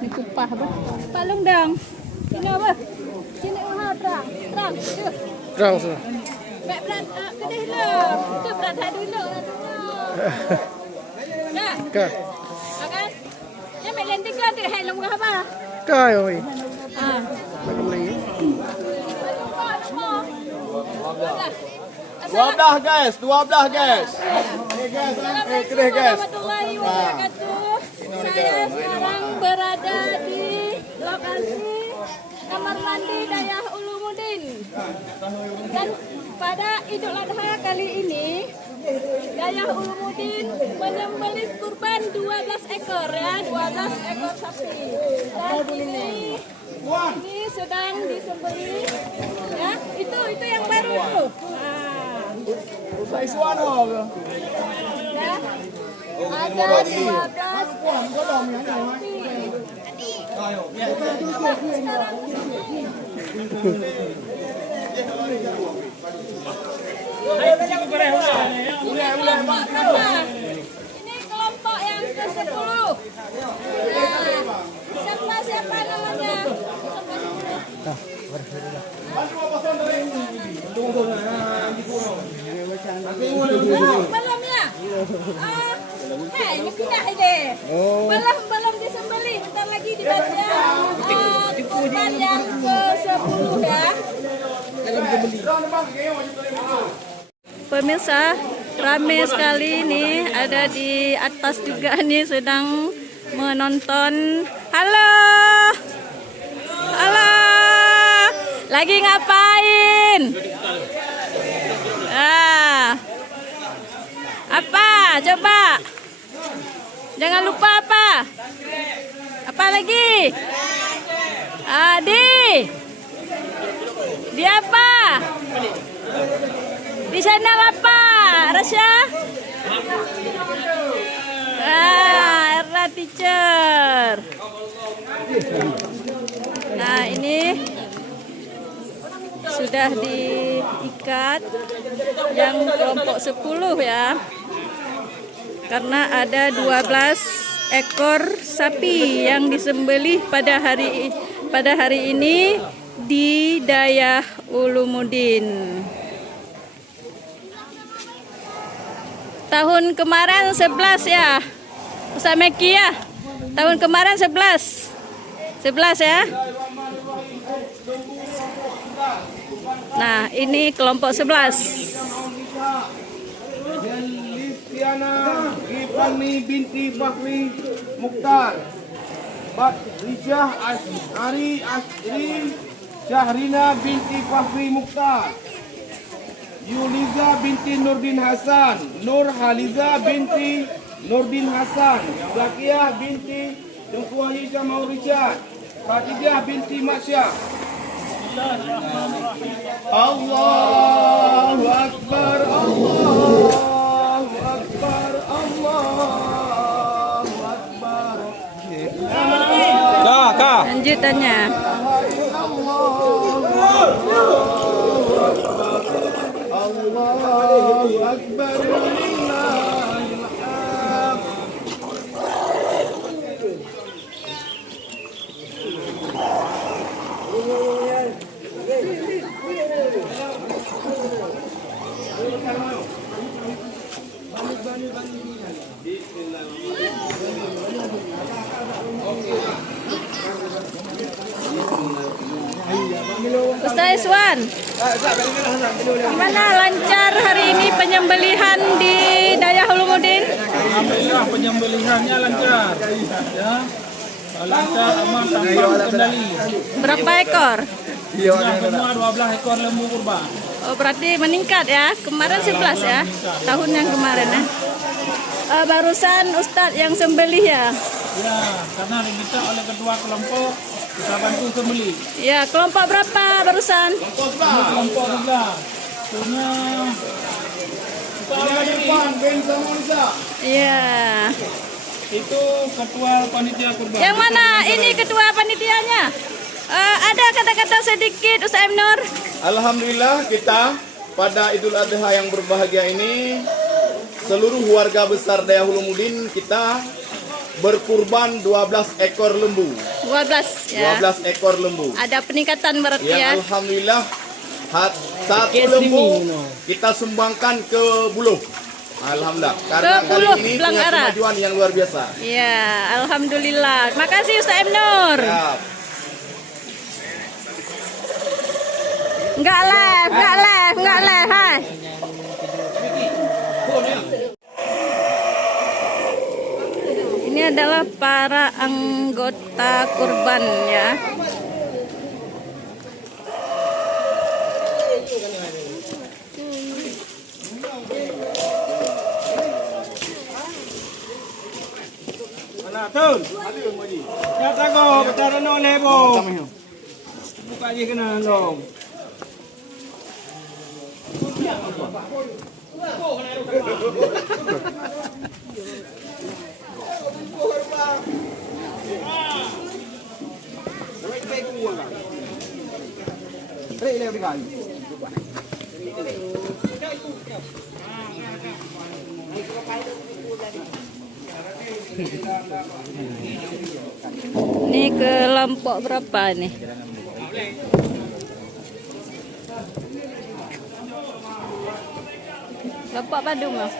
Ni kupah apa? Palung dong. Sini apa? Sini terang. Terang. Terang semua. Baik berat kedih lah. Itu berat dulu. Nah. Kah? Kan? Ya mek lentik kan tidak hai lembah apa? Kah oi. Ah. Macam lagi. 12 guys, 12 guys. Kedih guys. Warahmatullahi wabarakatuh. Saya sekarang berada di lokasi kamar mandi Dayah Ulumuddin. Dan pada Idul Adha kali ini Dayah Ulumuddin menyembelih kurban 12 ekor ya, 12 ekor sapi. Dan ini sedang disembelih ya. Itu yang baru tuh. Saisuano. Ya. Ada 12 sapi. Ini kelompok yang ke-10. Siapa namanya? Belum ya? Ini pindah ide. Belum disembelih, bentar lagi dibaca kurban yang ke-10 ya. Pemirsa, ramai sekali nih, ada di atas juga nih sedang menonton. Halo. Halo. Lagi ngapain? Apa? Coba. Jangan lupa apa? Apa lagi? Adi. Di apa? Di sana apa? Rasya? Era teacher. Nah, ini sudah diikat yang kelompok 10 ya. Karena ada 12 ekor sapi yang disembelih pada hari ini di Dayah Ulumuddin. Tahun kemarin 11 ya. Ustaz Meki ya. Tahun kemarin 11. 11 ya. Nah, ini kelompok 11. Listiana Ifani binti Fakri Mukhtar. Badrijah Asri Asri Syahrina binti Fakri Mukhtar. Yuliza binti Nurdin Hasan. Nur Haliza binti Nurdin Hasan. Zakiyah binti Tengku Aisyah Maurisyah. Khadijah binti Masya. Allahu Akbar, Allahu Akbar, Allahu Akbar. Lanjutannya. Allahu Akbar. Ustaz Iswan, gimana lancar hari ini penyembelihan di Dayah Ulumuddin? Alhamdulillah penyembelihannya lancar, ya. Lancar, aman, tanpa kendali. Berapa ekor? Sudah semua 12 ekor lembu kurban. Oh, berarti meningkat ya. Kemarin 11 ya. Tahun yang kemarin ya. Barusan Ustadz yang sembelih ya. Ya, karena diminta oleh ketua kelompok kita bantu sembelih. Ya, kelompok berapa barusan? Ini kelompok juga. Punya Iya. itu ketua panitia kurban. Yang mana? Ini ketua panitianya. Ada kata-kata sedikit Ustaz Nur. Alhamdulillah kita pada Idul Adha yang berbahagia ini seluruh warga besar Dayah Ulumuddin kita berkurban 12 ekor lembu. 12 ya. 12 ekor lembu. Ada peningkatan berarti ya. Yang alhamdulillah satu lembu kita sumbangkan ke Buluh. Alhamdulillah. Karena Ke kali Buluh, ini Belang punya Arah. kemajuan yang luar biasa. Ya, alhamdulillah. Makasih Ustaz M Nur. Ya. Enggak live, hai. Ini adalah para anggota kurban ya. Mana tun? Ya tago, betara no lebo. Buka je kena dong. Ini kelompok berapa nih? Kelompok Badung loh.